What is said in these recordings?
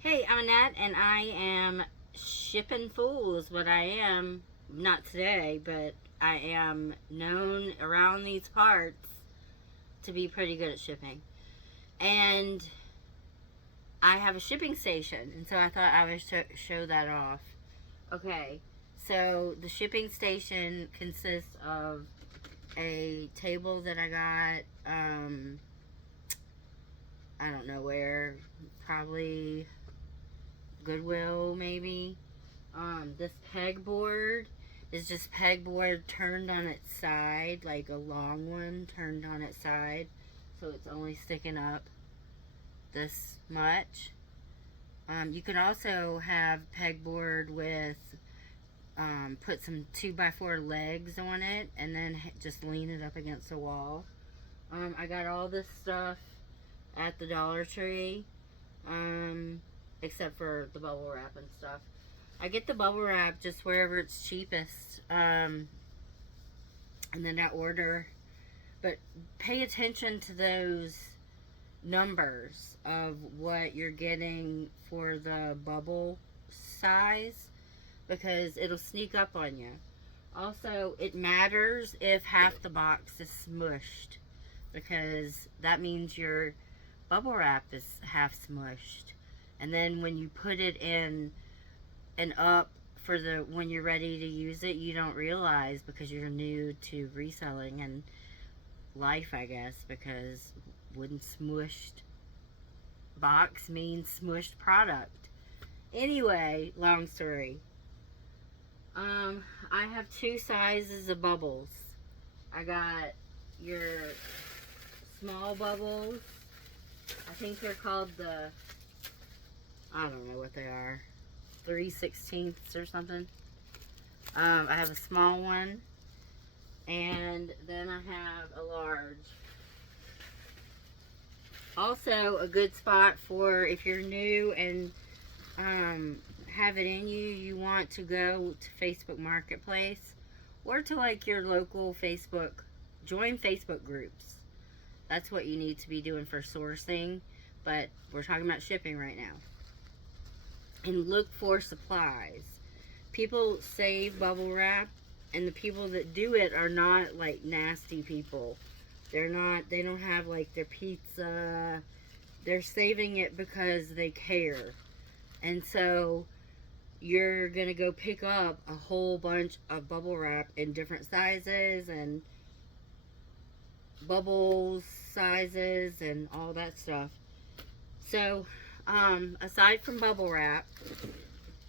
Hey, I'm Annette, and I am shipping fools. What I am, not today, but I am known around these parts to be pretty good at shipping. And I have a shipping station, and so I thought I would show that off. Okay, so the shipping station consists of a table that I got, I don't know where, probably Goodwill, maybe. This pegboard is just pegboard turned on its side, like a long one turned on its side, so it's only sticking up this much. You can also have pegboard with put some 2x4 legs on it and then just lean it up against the wall. I got all this stuff at the Dollar Tree, um, except for the bubble wrap and stuff. I get the bubble wrap just wherever it's cheapest, and then I order. But pay attention to those numbers of what you're getting for the bubble size because it'll sneak up on you. Also, it matters if half the box is smushed because that means your bubble wrap is half smushed. And then when you put it in and up for the when you're ready to use it, you don't realize because you're new to reselling and life, I guess, because wooden smushed box means smushed product. Anyway, long story. I have two sizes of bubbles. I got your small bubbles. I think they're called I don't know what they are. 3/16ths or something. I have a small one, and then I have a large. Also, a good spot for if you're new and have it in you, you want to go to Facebook Marketplace or to like your local Facebook, join Facebook groups. That's what you need to be doing for sourcing, but we're talking about shipping right now. And look for supplies. People save bubble wrap, and the people that do it are not like nasty people. They don't have like their pizza. They're saving it because they care. And so you're going to go pick up a whole bunch of bubble wrap in different sizes and bubbles sizes and all that stuff. So, aside from bubble wrap,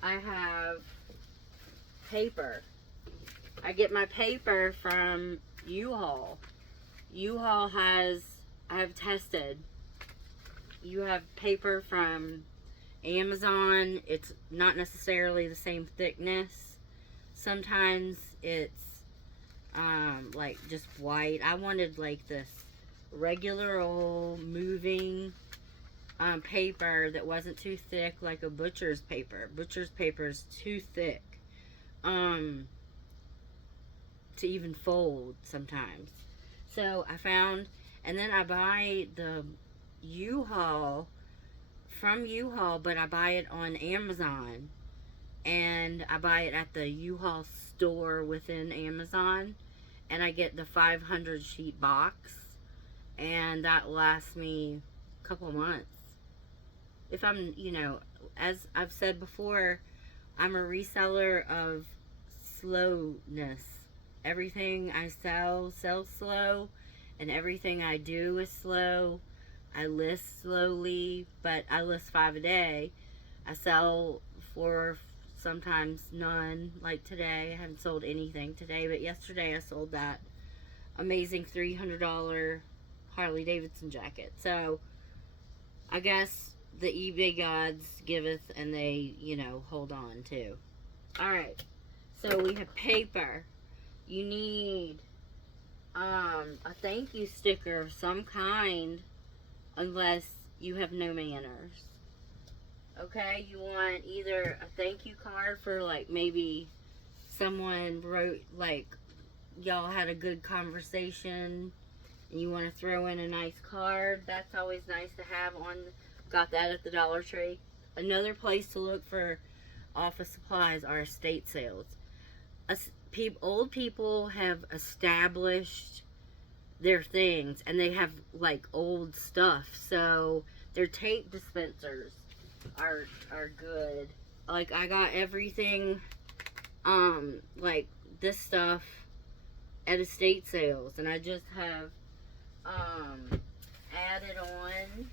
I have paper. I get my paper from U-Haul. U-Haul has, I've tested. You have paper from Amazon. It's not necessarily the same thickness. Sometimes it's like just white. I wanted like this regular old moving paper that wasn't too thick, like a butcher's paper. Butcher's paper is too thick to even fold sometimes. So I found, and then I buy the U-Haul from U-Haul, but I buy it on Amazon, and I buy it at the U-Haul store within Amazon, and I get the 500 sheet box, and that lasts me a couple months. If I'm, as I've said before, I'm a reseller of slowness. Everything I sells slow, and everything I do is slow. I list slowly, but I list 5 a day. I sell 4, sometimes none. Like today, I haven't sold anything today, but yesterday I sold that amazing $300 Harley Davidson jacket. So I guess the eBay gods giveth and they, hold on too. Alright, so we have paper. You need a thank you sticker of some kind, unless you have no manners. Okay, you want either a thank you card for like maybe someone wrote like y'all had a good conversation and you want to throw in a nice card. That's always nice to have on. Got that at the Dollar Tree. another place to look for office supplies are estate sales. Old people have established their things, and they have like old stuff, so their tape dispensers are good. Like, I got everything, like this stuff at estate sales, and I just have added on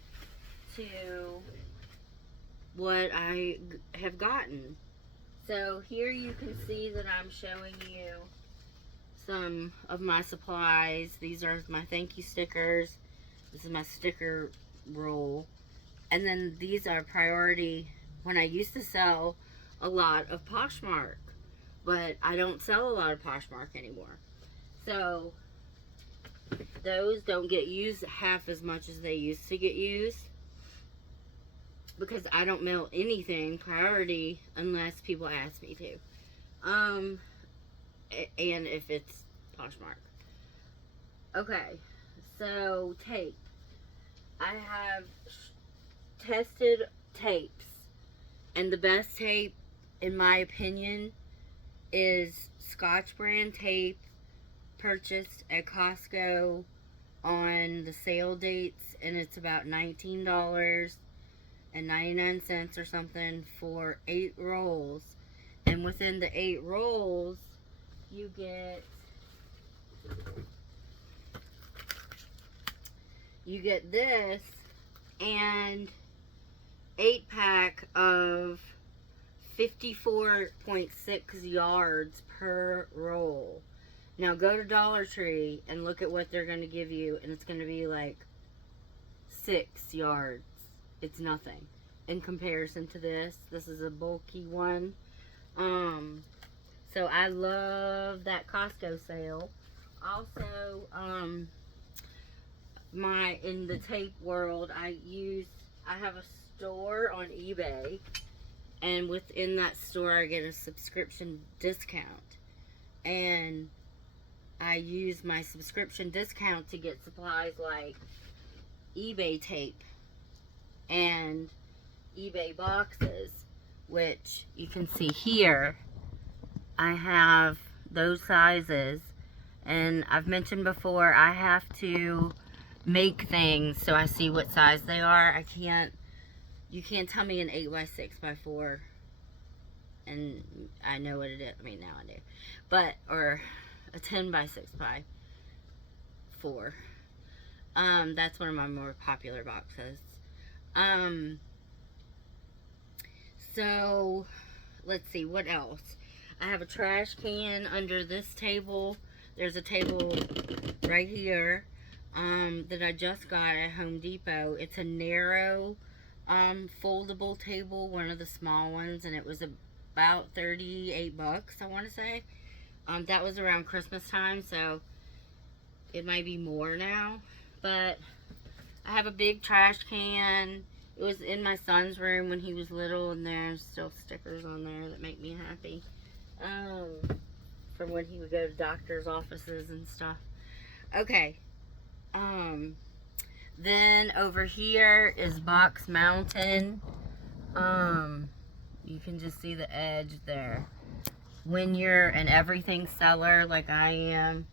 to what I have gotten. So here you can see that I'm showing you some of my supplies. These are my thank you stickers. This is my sticker roll. And then these are priority. When I used to sell a lot of Poshmark, but I don't sell a lot of Poshmark anymore. So those don't get used half as much as they used to get used, because I don't mail anything priority unless people ask me to. And if it's Poshmark. Okay, so tape. I have tested tapes, and the best tape, in my opinion, is Scotch brand tape, purchased at Costco on the sale dates, and it's about $19.99 or something for 8 rolls. And within the 8 rolls, you get this and 8-pack of 54.6 yards per roll. Now go to Dollar Tree and look at what they're going to give you, and it's going to be like 6 yards. It's nothing in comparison to this. This is a bulky one. So I love that Costco sale. Also, in the tape world, I have a store on eBay, and within that store I get a subscription discount, and I use my subscription discount to get supplies like eBay tape and eBay boxes, which you can see here. I have those sizes, and I've mentioned before, I have to make things so I see what size they are. You can't tell me an 8x6x4 and I know what it is. I mean, now I do. But, or a 10x6x4. That's one of my more popular boxes. So, let's see, what else? I have a trash can under this table. There's a table right here that I just got at Home Depot. It's a narrow foldable table, one of the small ones, and it was about 38 bucks, I want to say. That was around Christmas time, so it might be more now. But I have a big trash can. It was in my son's room when he was little, and there's still stickers on there that make me happy. From when he would go to doctor's offices and stuff. Okay. Then over here is Box Mountain. You can just see the edge there. When you're an everything seller like I am,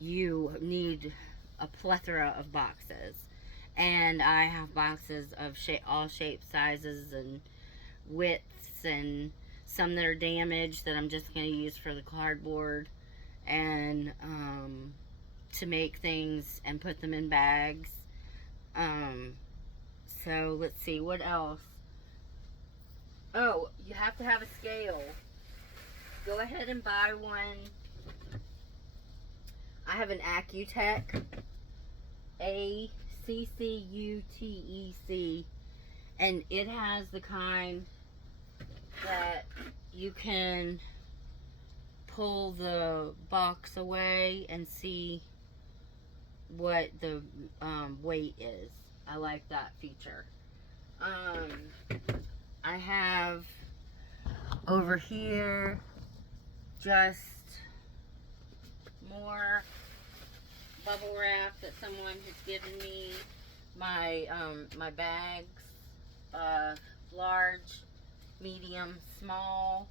you need a plethora of boxes. And I have boxes of all shapes, sizes, and widths, and some that are damaged that I'm just going to use for the cardboard, and to make things and put them in bags. So let's see, what else? Oh, you have to have a scale. Go ahead and buy one. I have an Accutech, ACCUTEC, and it has the kind that you can pull the box away and see what the weight is. I like that feature. I have over here just more bubble wrap that someone has given me, my bags, large, medium, small,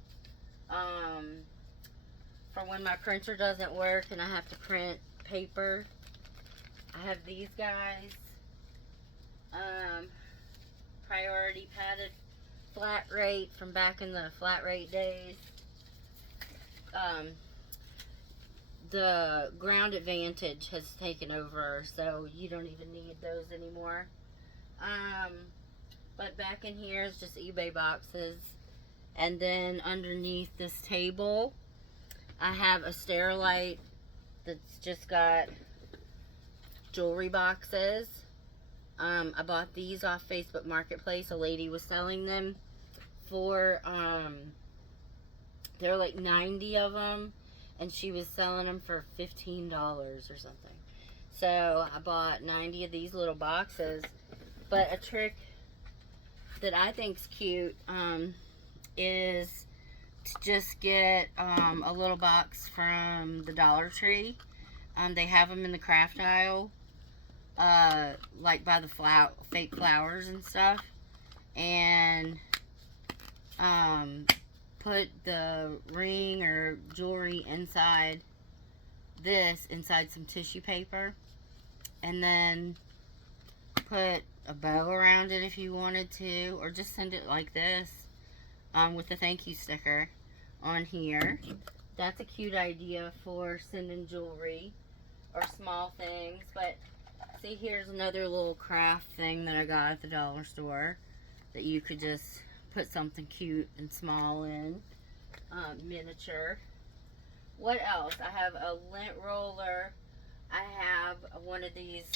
for when my printer doesn't work and I have to print paper. I have these guys, priority padded flat rate from back in the flat rate days. The Ground Advantage has taken over, so you don't even need those anymore. But back in here is just eBay boxes. And then underneath this table, I have a Sterilite that's just got jewelry boxes. I bought these off Facebook Marketplace. A lady was selling them for, there were like 90 of them, and she was selling them for $15 or something. So I bought 90 of these little boxes. But a trick that I think's cute is to just get a little box from the Dollar Tree. They have them in the craft aisle, like by the fake flowers and stuff, and put the ring or jewelry inside some tissue paper, and then put a bow around it if you wanted to, or just send it like this, with a thank you sticker on here. That's a cute idea for sending jewelry or small things. But see, here's another little craft thing that I got at the dollar store that you could just put something cute and small in, miniature. What else? I have a lint roller. I have one of these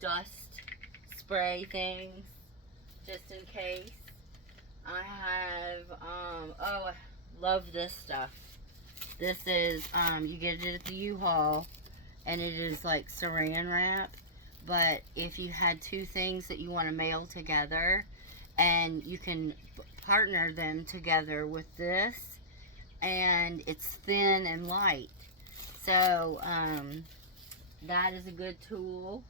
dust spray things, just in case. I have, oh, I love this stuff. This is, you get it at the U-Haul, and it is like saran wrap. But if you had two things that you want to mail together, and you can partner them together with this, and it's thin and light. So, that is a good tool.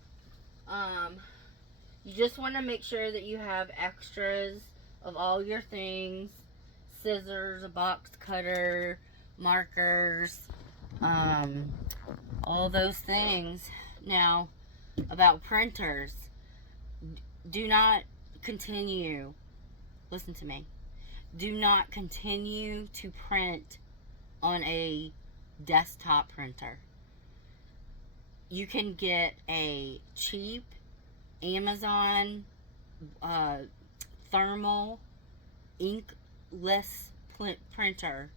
You just want to make sure that you have extras of all your things. Scissors, a box cutter, markers, all those things. Now, about printers, do not continue, listen to me, do not continue to print on a desktop printer. You can get a cheap Amazon thermal inkless printer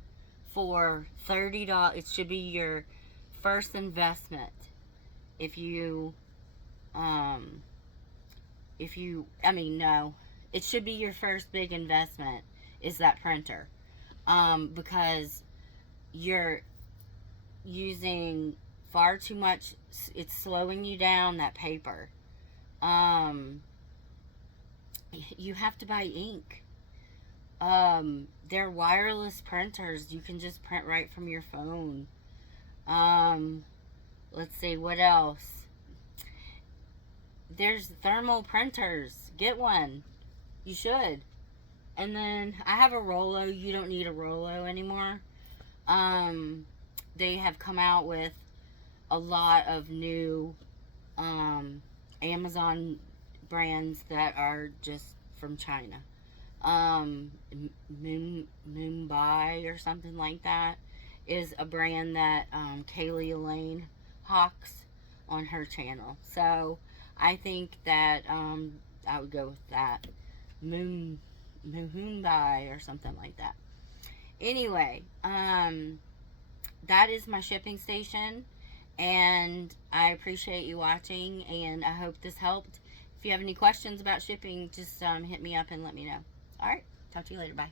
for $30. It should be your first investment if you no, it should be your first big investment, is that printer, because you're using far too much. It's slowing you down, that paper. You have to buy ink. They're wireless printers. You can just print right from your phone. Let's see, what else? There's thermal printers. Get one. You should. And then I have a Rollo. You don't need a Rollo anymore. They have come out with a lot of new Amazon brands that are just from China. Mumbai or something like that is a brand that Kaylee Elaine hawks on her channel. So I think that I would go with that. Mumbai or something like that. Anyway, that is my shipping station, and I appreciate you watching, and I hope this helped. If you have any questions about shipping, just hit me up and let me know. Alright, talk to you later. Bye.